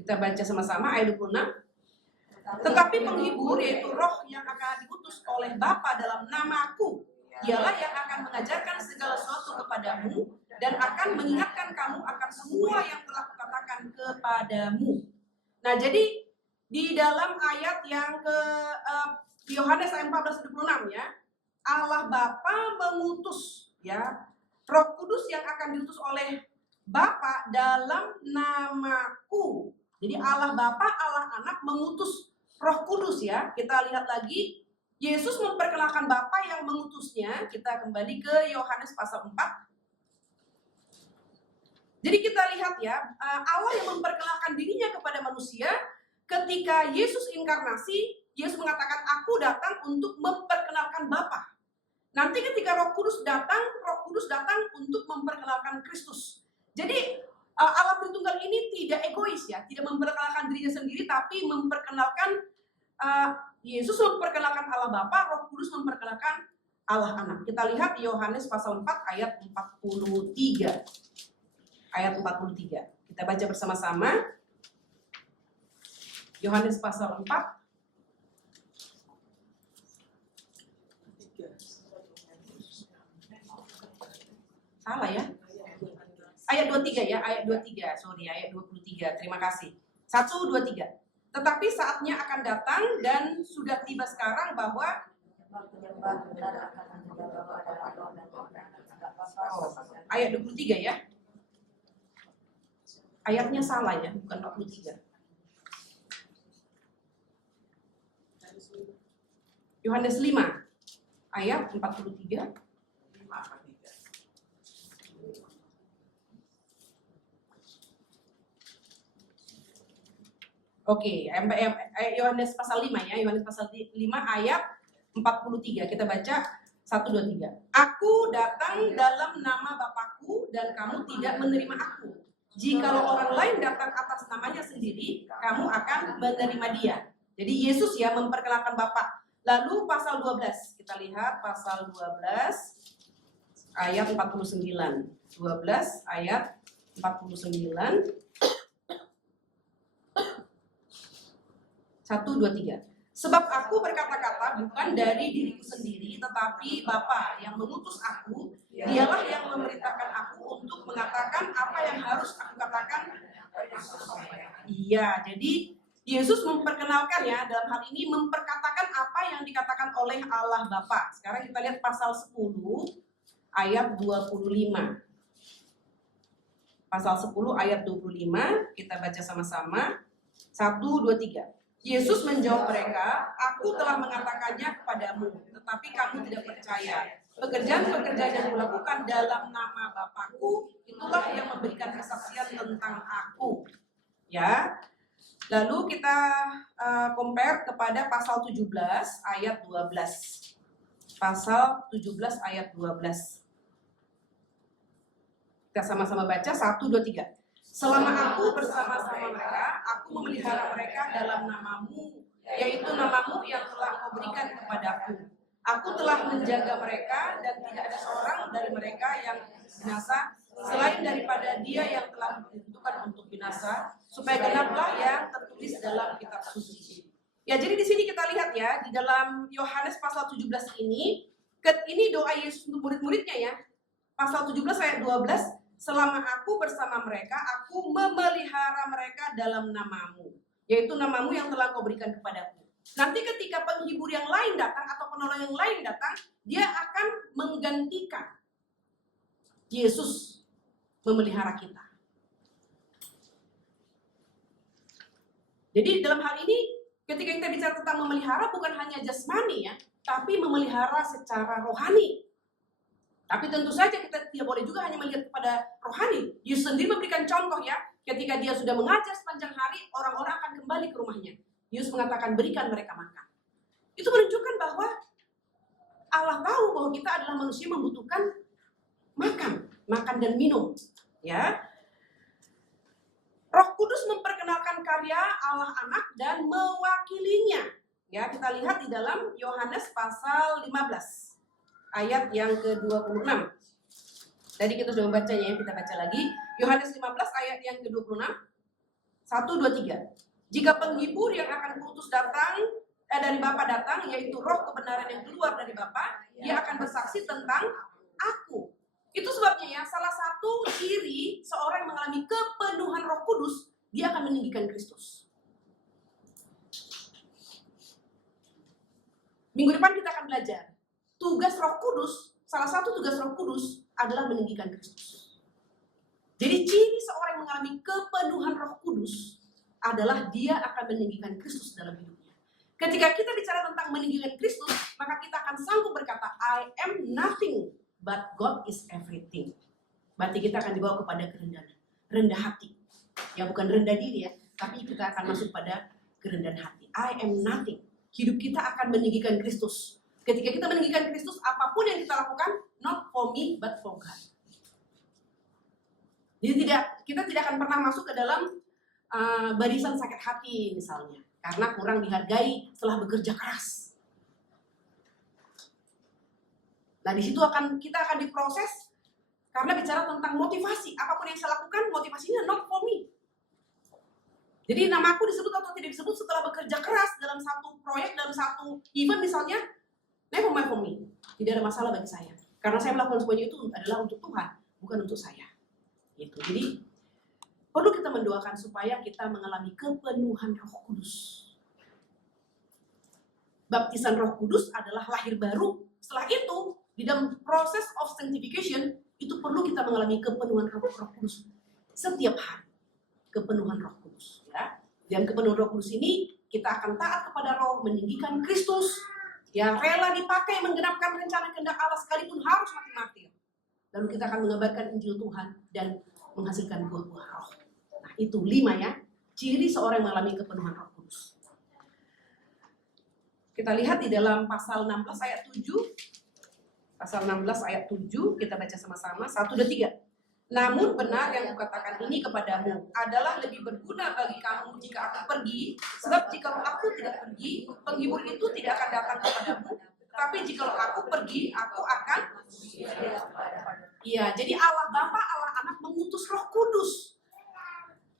Kita baca sama-sama ayat 26. Tetapi penghibur yaitu Roh yang akan diutus oleh Bapa dalam namaku, dialah yang akan mengajarkan segala sesuatu kepadamu dan akan mengingatkan kamu akan semua yang telah kukatakan kepadamu. Nah, jadi di dalam ayat yang ke Yohanes ayat 14:26 ya, Allah Bapa mengutus ya Roh Kudus yang akan diutus oleh Bapa dalam namaku. Jadi Allah Bapa, Allah Anak mengutus Roh Kudus ya. Kita lihat lagi Yesus memperkenalkan Bapa yang mengutusnya. Kita kembali ke Yohanes pasal 4. Jadi kita lihat ya, Allah yang memperkenalkan dirinya kepada manusia ketika Yesus inkarnasi. Yesus mengatakan, aku datang untuk memperkenalkan Bapa. Nanti ketika Roh Kudus datang untuk memperkenalkan Kristus. Jadi Allah Tritunggal ini tidak egois ya, tidak memperkenalkan dirinya sendiri, tapi memperkenalkan Yesus memperkenalkan Allah Bapa, Roh Kudus memperkenalkan Allah Anak. Kita lihat Yohanes pasal 4 ayat 43. Ayat 43. Kita baca bersama-sama. Yohanes pasal 4 salah ya. Ayat 23 ya, ayat 23. Sorry, ayat 23. Terima kasih. 1, 2, 3. Tetapi saatnya akan datang dan sudah tiba sekarang bahwa ayat 23 ya. Ayatnya salah ya, bukan 43. Yohanes 5 ayat 43. Oke, Yohanes pasal 5 ya, Yohanes pasal 5 ayat 43. Kita baca 1, 2, 3. Aku datang dalam nama Bapakku dan kamu tidak menerima aku. Jikalau orang lain datang atas namanya sendiri, kamu akan menerima dia. Jadi Yesus ya memperkenalkan Bapa. Lalu pasal 12, kita lihat pasal 12 ayat 49. 12 ayat 49. 1, 2, 3. Sebab aku berkata-kata bukan dari diriku sendiri, tetapi Bapa yang mengutus aku, dialah yang memerintahkan aku untuk mengatakan apa yang harus aku katakan. Iya, jadi Yesus memperkenalkan ya, dalam hal ini memperkatakan apa yang dikatakan oleh Allah Bapa. Sekarang kita lihat pasal 10 ayat 25. Pasal 10 ayat 25, kita baca sama-sama. 1, 2, 3. Yesus menjawab mereka, aku telah mengatakannya kepadamu, tetapi kamu tidak percaya. Pekerjaan-pekerjaan yang kulakukan dalam nama Bapakku, itulah yang memberikan kesaksian tentang aku. Ya. Lalu kita compare kepada pasal 17 ayat 12. Pasal 17 ayat 12. Kita sama-sama baca 1, 2, 3. Selama aku bersama-sama mereka, aku memelihara mereka dalam namamu, yaitu namamu yang telah kau berikan kepadaku. Aku telah menjaga mereka dan tidak ada seorang dari mereka yang binasa selain daripada dia yang telah ditentukan untuk binasa, supaya genaplah yang tertulis dalam kitab suci. Ya, jadi di sini kita lihat ya, di dalam Yohanes pasal 17 ini doa Yesus untuk murid-muridnya ya. Pasal 17 ayat 12. Selama aku bersama mereka, aku memelihara mereka dalam namamu, yaitu namamu yang telah kau berikan kepadaku. Nanti ketika penghibur yang lain datang atau penolong yang lain datang, dia akan menggantikan Yesus memelihara kita. Jadi dalam hal ini, ketika kita bicara tentang memelihara, bukan hanya jasmani ya, tapi memelihara secara rohani. Tapi tentu saja kita tidak boleh juga hanya melihat kepada rohani. Yesus sendiri memberikan contoh ya, ketika dia sudah mengajar sepanjang hari, orang-orang akan kembali ke rumahnya. Yesus mengatakan, berikan mereka makan. Itu menunjukkan bahwa Allah tahu bahwa kita adalah manusia membutuhkan makan dan minum. Ya, Roh Kudus memperkenalkan karya Allah Anak dan mewakilinya. Ya, kita lihat di dalam Yohanes pasal 15. Ayat yang ke-26. Tadi kita sudah membacanya, kita baca lagi. Yohanes 15 ayat yang ke-26. 1, 2, 3. Jika penghibur yang akan kuutus datang, dari Bapa datang, yaitu roh kebenaran yang keluar dari Bapa, dia akan bersaksi tentang aku. Itu sebabnya ya, salah satu ciri seorang yang mengalami kepenuhan Roh Kudus, dia akan meninggikan Kristus. Minggu depan kita akan belajar. Tugas Roh Kudus, salah satu tugas Roh Kudus adalah meninggikan Kristus. Jadi ciri seorang yang mengalami kepenuhan Roh Kudus adalah dia akan meninggikan Kristus dalam hidupnya. Ketika kita bicara tentang meninggikan Kristus, maka kita akan sanggup berkata, I am nothing, but God is everything. Berarti kita akan dibawa kepada kerendahan. rendah hati. Ya bukan rendah diri ya, tapi kita akan masuk pada kerendahan hati. I am nothing. Hidup kita akan meninggikan Kristus. Ketika kita meninggikan Kristus, apapun yang kita lakukan, not for me, but for God. Jadi kita tidak akan pernah masuk ke dalam barisan sakit hati misalnya, karena kurang dihargai setelah bekerja keras. Nah di situ kita akan diproses karena bicara tentang motivasi. Apapun yang saya lakukan, motivasinya not for me. Jadi namaku disebut atau tidak disebut setelah bekerja keras dalam satu proyek, dalam satu event misalnya, never mind for me. Tidak ada masalah bagi saya. Karena saya melakukan semuanya itu adalah untuk Tuhan, bukan untuk saya. Gitu. Jadi perlu kita mendoakan supaya kita mengalami kepenuhan Roh Kudus. Baptisan Roh Kudus adalah lahir baru. Setelah itu, di dalam proses of sanctification, itu perlu kita mengalami kepenuhan Roh Kudus setiap hari. Kepenuhan Roh Kudus, ya. Dan kepenuhan Roh Kudus ini kita akan taat kepada Roh, meninggikan Kristus, ya, rela dipakai menggenapkan rencana kehendak Allah sekalipun harus mati-mati. Lalu kita akan mengabarkan Injil Tuhan dan menghasilkan buah-buah Roh. Nah, itu 5 ya, ciri seorang yang mengalami kepenuhan Roh Kudus. Kita lihat di dalam pasal 16 ayat 7. Pasal 16 ayat 7, kita baca sama-sama, 1, 2, 3. Namun benar yang kukatakan ini kepadamu adalah lebih berguna bagi kamu jika aku pergi, sebab jika aku tidak pergi, penghibur itu tidak akan datang kepadamu. Tapi jika aku pergi, aku akan. Iya, jadi Allah Bapa, Allah Anak mengutus Roh Kudus.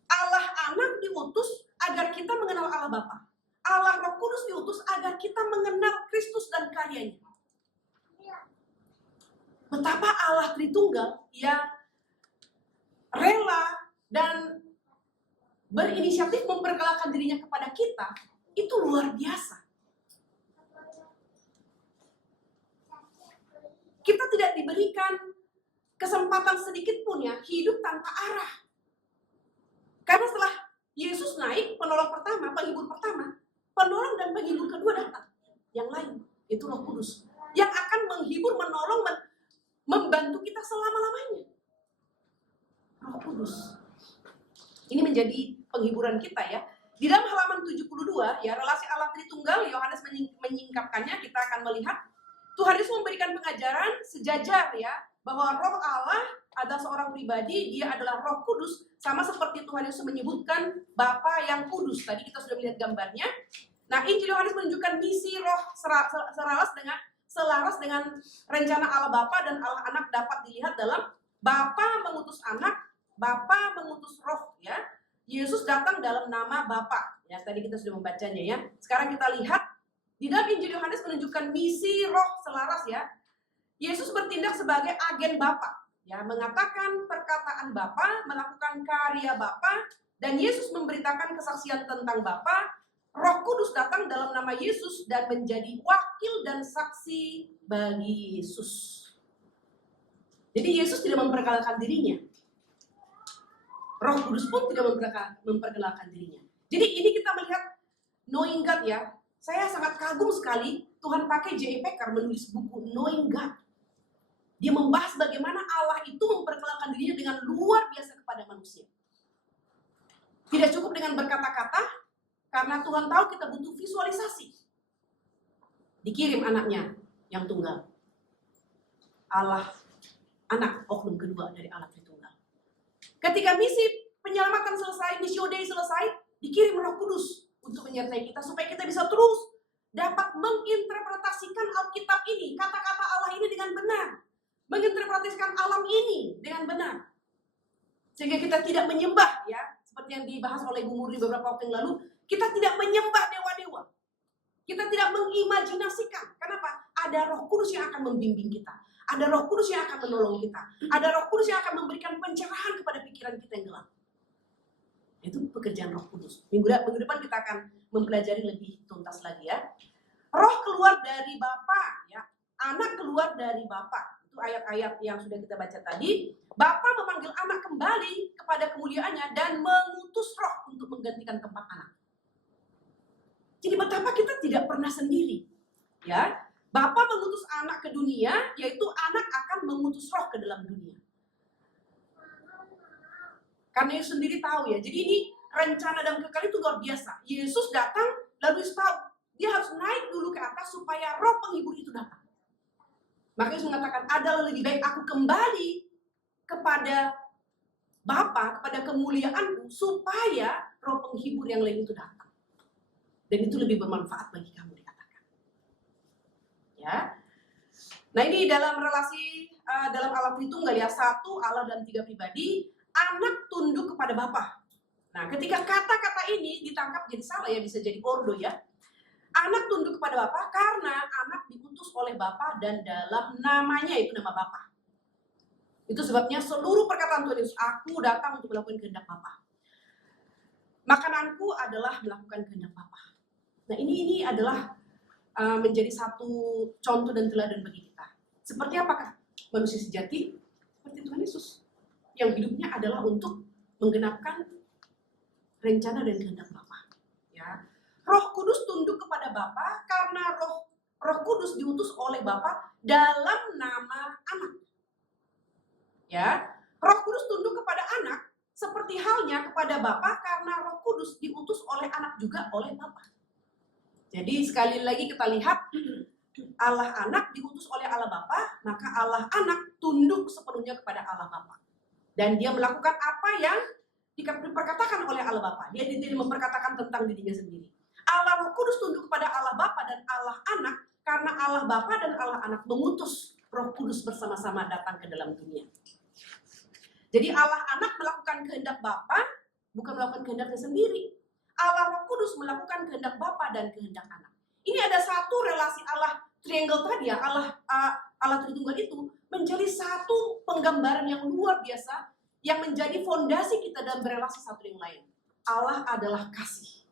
Allah Anak diutus agar kita mengenal Allah Bapa. Allah Roh Kudus diutus agar kita mengenal Kristus dan karyanya. Betapa Allah Tritunggal yang rela dan berinisiatif memperkenalkan dirinya kepada kita, itu luar biasa. Kita tidak diberikan kesempatan sedikit pun ya hidup tanpa arah. Karena setelah Yesus naik, penolong pertama, penghibur pertama, penolong dan penghibur kedua datang. Yang lain, itu Roh Kudus. Yang akan menghibur, menolong, membantu kita selama-lamanya. Roh Kudus. Ini menjadi penghiburan kita ya. Di dalam halaman 72 ya, relasi Allah Tritunggal, Yohanes menyingkapkannya, kita akan melihat Tuhan Yesus memberikan pengajaran sejajar ya, bahwa Roh Allah adalah seorang pribadi, dia adalah Roh Kudus, sama seperti Tuhan Yesus menyebutkan Bapa yang kudus. Tadi kita sudah melihat gambarnya. Nah, Injil Yohanes menunjukkan misi Roh selaras dengan rencana Allah Bapa dan Allah Anak dapat dilihat dalam Bapa mengutus Anak, Bapa mengutus Roh ya. Yesus datang dalam nama Bapa. Ya, tadi kita sudah membacanya ya. Sekarang kita lihat di dalam Injil Yohanes menunjukkan misi Roh selaras ya. Yesus bertindak sebagai agen Bapa, ya, mengatakan perkataan Bapa, melakukan karya Bapa, dan Yesus memberitakan kesaksian tentang Bapa. Roh Kudus datang dalam nama Yesus dan menjadi wakil dan saksi bagi Yesus. Jadi Yesus tidak memperkenalkan dirinya. Roh Kudus pun tidak memperkenalkan dirinya. Jadi ini kita melihat knowing God ya. Saya sangat kagum sekali Tuhan pakai J.I. Packer menulis buku Knowing God. Dia membahas bagaimana Allah itu memperkenalkan dirinya dengan luar biasa kepada manusia. Tidak cukup dengan berkata-kata, karena Tuhan tahu kita butuh visualisasi. Dikirim anaknya yang tunggal. Allah, anak oknum kedua dari Allah Tritunggal. Ketika misi penyelamatan selesai, Missio Dei selesai, dikirim Roh Kudus untuk menyertai kita supaya kita bisa terus dapat menginterpretasikan Alkitab ini, kata-kata Allah ini dengan benar, menginterpretasikan alam ini dengan benar, sehingga kita tidak menyembah ya, seperti yang dibahas oleh Bu Murni beberapa waktu yang lalu, kita tidak menyembah dewa-dewa, kita tidak mengimajinasikan. Kenapa? Ada Roh Kudus yang akan membimbing kita. Ada Roh Kudus yang akan menolong kita. Ada Roh Kudus yang akan memberikan pencerahan kepada pikiran kita yang gelap. Itu pekerjaan Roh Kudus. Minggu depan kita akan mempelajari lebih tuntas lagi ya. Roh keluar dari Bapa, ya. Anak keluar dari Bapa. Itu ayat-ayat yang sudah kita baca tadi. Bapa memanggil anak kembali kepada kemuliaannya dan mengutus Roh untuk menggantikan tempat anak. Jadi betapa kita tidak pernah sendiri, ya. Bapa mengutus anak ke dunia, yaitu anak akan mengutus Roh ke dalam dunia. Karena Yesus sendiri tahu ya. Jadi ini rencana dan kekal itu luar biasa. Yesus datang, lalu Yesus tahu dia harus naik dulu ke atas supaya roh penghibur itu datang. Maka Yesus mengatakan, adalah lebih baik aku kembali kepada Bapa, kepada kemuliaanku, supaya roh penghibur yang lain itu datang. Dan itu lebih bermanfaat bagi kamu, dikatakan. Ya. Nah, ini dalam relasi dalam Allah Tritunggal ya, satu Allah dan tiga pribadi, anak tunduk kepada Bapa. Nah, ketika kata-kata ini ditangkap jadi salah ya, bisa jadi ordo ya. Anak tunduk kepada Bapa karena anak diutus oleh Bapa dan dalam namanya, itu nama Bapa. Itu sebabnya seluruh perkataan Tuhan Yesus, aku datang untuk melakukan kehendak Bapa. Makananku adalah melakukan kehendak Bapa. Nah, ini adalah menjadi satu contoh dan teladan bagi kita. Seperti apakah manusia sejati? Seperti Tuhan Yesus, yang hidupnya adalah untuk menggenapkan rencana dan kehendak Bapa. Ya. Roh Kudus tunduk kepada Bapa karena Roh Kudus diutus oleh Bapa dalam nama anak. Ya, Roh Kudus tunduk kepada anak seperti halnya kepada Bapa karena Roh Kudus diutus oleh anak juga oleh Bapa. Jadi sekali lagi kita lihat, Allah anak diutus oleh Allah Bapa, maka Allah anak tunduk sepenuhnya kepada Allah Bapa. Dan dia melakukan apa yang diperkatakan oleh Allah Bapa. Dia tidak memperkatakan tentang dirinya sendiri. Allah Roh Kudus tunduk kepada Allah Bapa dan Allah Anak karena Allah Bapa dan Allah Anak mengutus Roh Kudus bersama-sama datang ke dalam dunia. Jadi Allah Anak melakukan kehendak Bapa, bukan melakukan kehendaknya sendiri. Allah Roh Kudus melakukan kehendak Bapa dan kehendak Anak. Ini ada satu relasi Allah triangle tadi ya, Allah Tritunggal itu menjadi satu penggambaran yang luar biasa yang menjadi fondasi kita dalam berelasi satu dengan lain. Allah adalah kasih.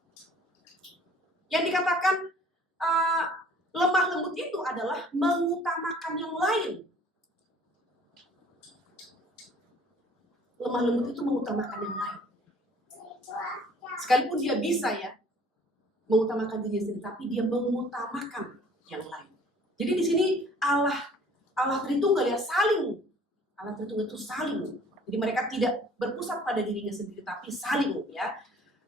Yang dikatakan lemah lembut itu adalah mengutamakan yang lain. Lemah lembut itu mengutamakan yang lain. Sekalipun dia bisa ya mengutamakan dirinya sendiri, tapi dia mengutamakan yang lain. Jadi di sini Allah Tritunggal ya saling. Allah Tritunggal itu saling. Jadi mereka tidak berpusat pada dirinya sendiri, tapi saling ya.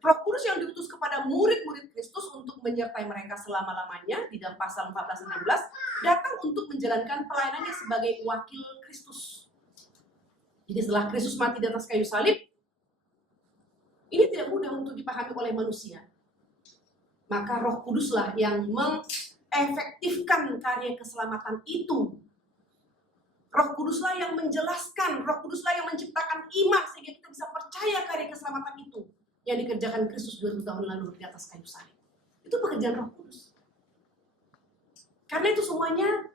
Roh Kudus yang diutus kepada murid-murid Kristus untuk menyertai mereka selama-lamanya di dalam pasal 14-16 datang untuk menjalankan pelayanannya sebagai wakil Kristus. Jadi setelah Kristus mati di atas kayu salib, ini tidak mudah untuk dipahami oleh manusia. Maka Roh Kuduslah yang mengefektifkan karya keselamatan itu. Roh Kuduslah yang menjelaskan, Roh Kuduslah yang menciptakan iman sehingga kita bisa percaya karya keselamatan itu yang dikerjakan Kristus 2000 tahun lalu di atas kayu salib. Itu pekerjaan Roh Kudus. Karena itu semuanya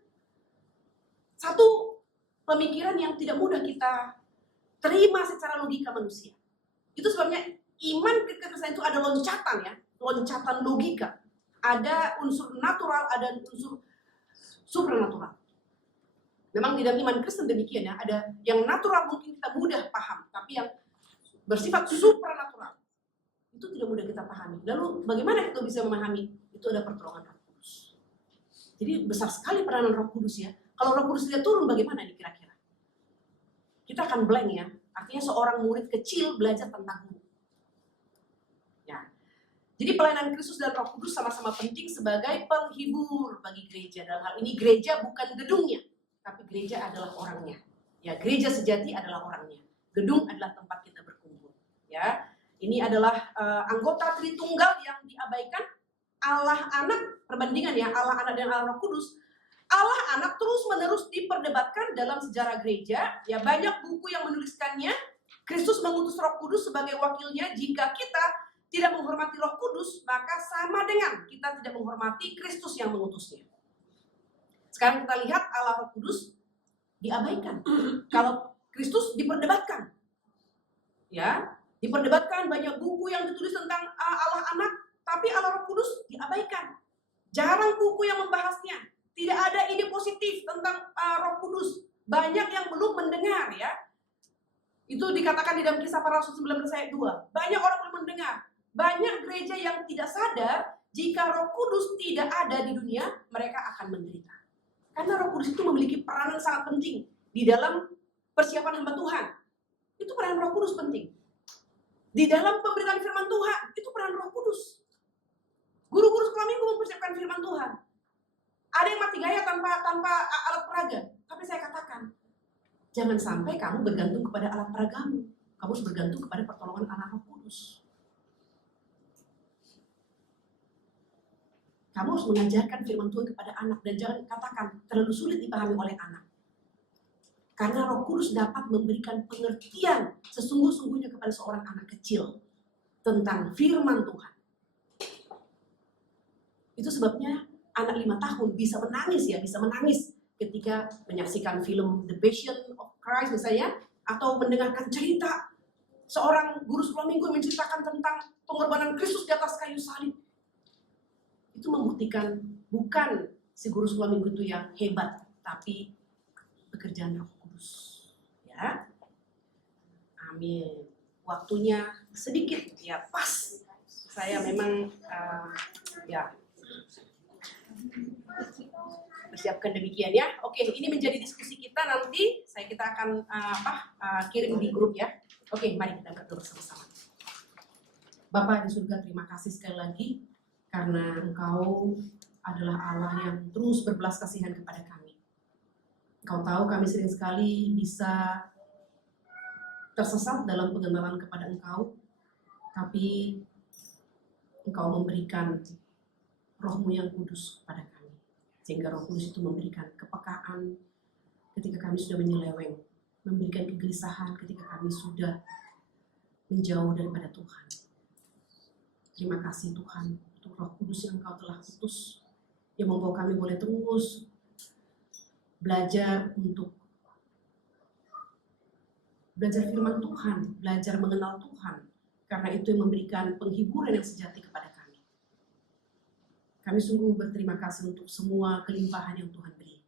satu pemikiran yang tidak mudah kita terima secara logika manusia. Itu sebabnya iman kekristenan itu ada loncatan ya, loncatan logika. Ada unsur natural, ada unsur supranatural. Memang di dalam iman Kristen demikian ya, ada yang natural mungkin kita mudah paham, tapi yang bersifat supranatural itu tidak mudah kita pahami. Lalu bagaimana kita bisa memahami? Itu ada pertolongan Roh Kudus. Jadi besar sekali peranan Roh Kudus ya. Kalau Roh Kudus tidak turun bagaimana nih kira-kira? Kita akan blank ya. Artinya seorang murid kecil belajar tentang guru. Ya. Jadi pelayanan Kristus dan Roh Kudus sama-sama penting sebagai penghibur bagi gereja. Dalam hal ini gereja bukan gedungnya, tapi gereja adalah orangnya. Ya, gereja sejati adalah orangnya. Gedung adalah tempat kita berkumpul. Ya. Ini adalah anggota Tritunggal yang diabaikan. Allah Anak, perbandingan ya, Allah Anak dan Allah Roh Kudus. Allah Anak terus-menerus diperdebatkan dalam sejarah gereja. Ya, banyak buku yang menuliskannya. Kristus mengutus Roh Kudus sebagai wakilnya. Jika kita tidak menghormati Roh Kudus, maka sama dengan kita tidak menghormati Kristus yang mengutusnya. Sekarang kita lihat Allah Roh Kudus diabaikan. Kalau Kristus diperdebatkan. Ya, diperdebatkan, banyak buku yang ditulis tentang Allah Anak, tapi Allah Roh Kudus diabaikan. Jarang buku yang membahasnya. Tidak ada ide positif tentang Roh Kudus. Banyak yang belum mendengar ya. Itu dikatakan di dalam Kisah Para Rasul 19 ayat 2. Banyak orang belum mendengar. Banyak gereja yang tidak sadar jika Roh Kudus tidak ada di dunia, mereka akan menderita. Karena Roh Kudus itu memiliki peranan sangat penting di dalam persiapan hamba Tuhan. Itu peranan Roh Kudus penting. Di dalam pemberitaan firman Tuhan, itu peran Roh Kudus. Guru-guru sekolah minggu mempersiapkan firman Tuhan. Ada yang mati gaya tanpa alat peraga. Tapi saya katakan, jangan sampai kamu bergantung kepada alat peragamu. Kamu harus bergantung kepada pertolongan anak Roh Kudus. Kamu harus mengajarkan firman Tuhan kepada anak. Dan jangan katakan terlalu sulit dipahami oleh anak. Karena Roh Kudus dapat memberikan pengertian sesungguh-sungguhnya kepada seorang anak kecil tentang firman Tuhan. Itu sebabnya anak 5 tahun bisa menangis ketika menyaksikan film The Passion of Christ misalnya, atau mendengarkan cerita seorang guru sekolah minggu menceritakan tentang pengorbanan Kristus di atas kayu salib. Itu membuktikan bukan si guru sekolah minggu itu yang hebat, tapi pekerjaan Roh Kudus. Ya, amin. Waktunya sedikit, ya pas. Saya memang persiapkan demikian ya. Oke, ini menjadi diskusi kita nanti. Kita akan kirim di grup ya. Oke, mari kita berdoa bersama-sama. Bapa di surga, terima kasih sekali lagi karena Engkau adalah Allah yang terus berbelas kasihan kepada kami. Engkau tahu kami sering sekali bisa tersesat dalam pengenalan kepada Engkau, tapi Engkau memberikan Roh-Mu yang kudus kepada kami. Sehingga Roh Kudus itu memberikan kepekaan ketika kami sudah menyeleweng, memberikan kegelisahan ketika kami sudah menjauh daripada Tuhan. Terima kasih Tuhan untuk Roh Kudus yang Engkau telah utus, yang membawa kami boleh terus belajar firman Tuhan, belajar mengenal Tuhan, karena itu yang memberikan penghiburan yang sejati kepada kami. Kami sungguh berterima kasih untuk semua kelimpahan yang Tuhan beri.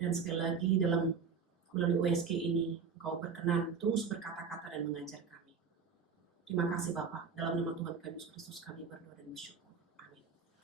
Dan sekali lagi melalui OSK ini, Engkau berkenan terus berkata-kata dan mengajar kami. Terima kasih Bapak, dalam nama Tuhan kami Yesus Kristus kami berdoa dan bersyukur.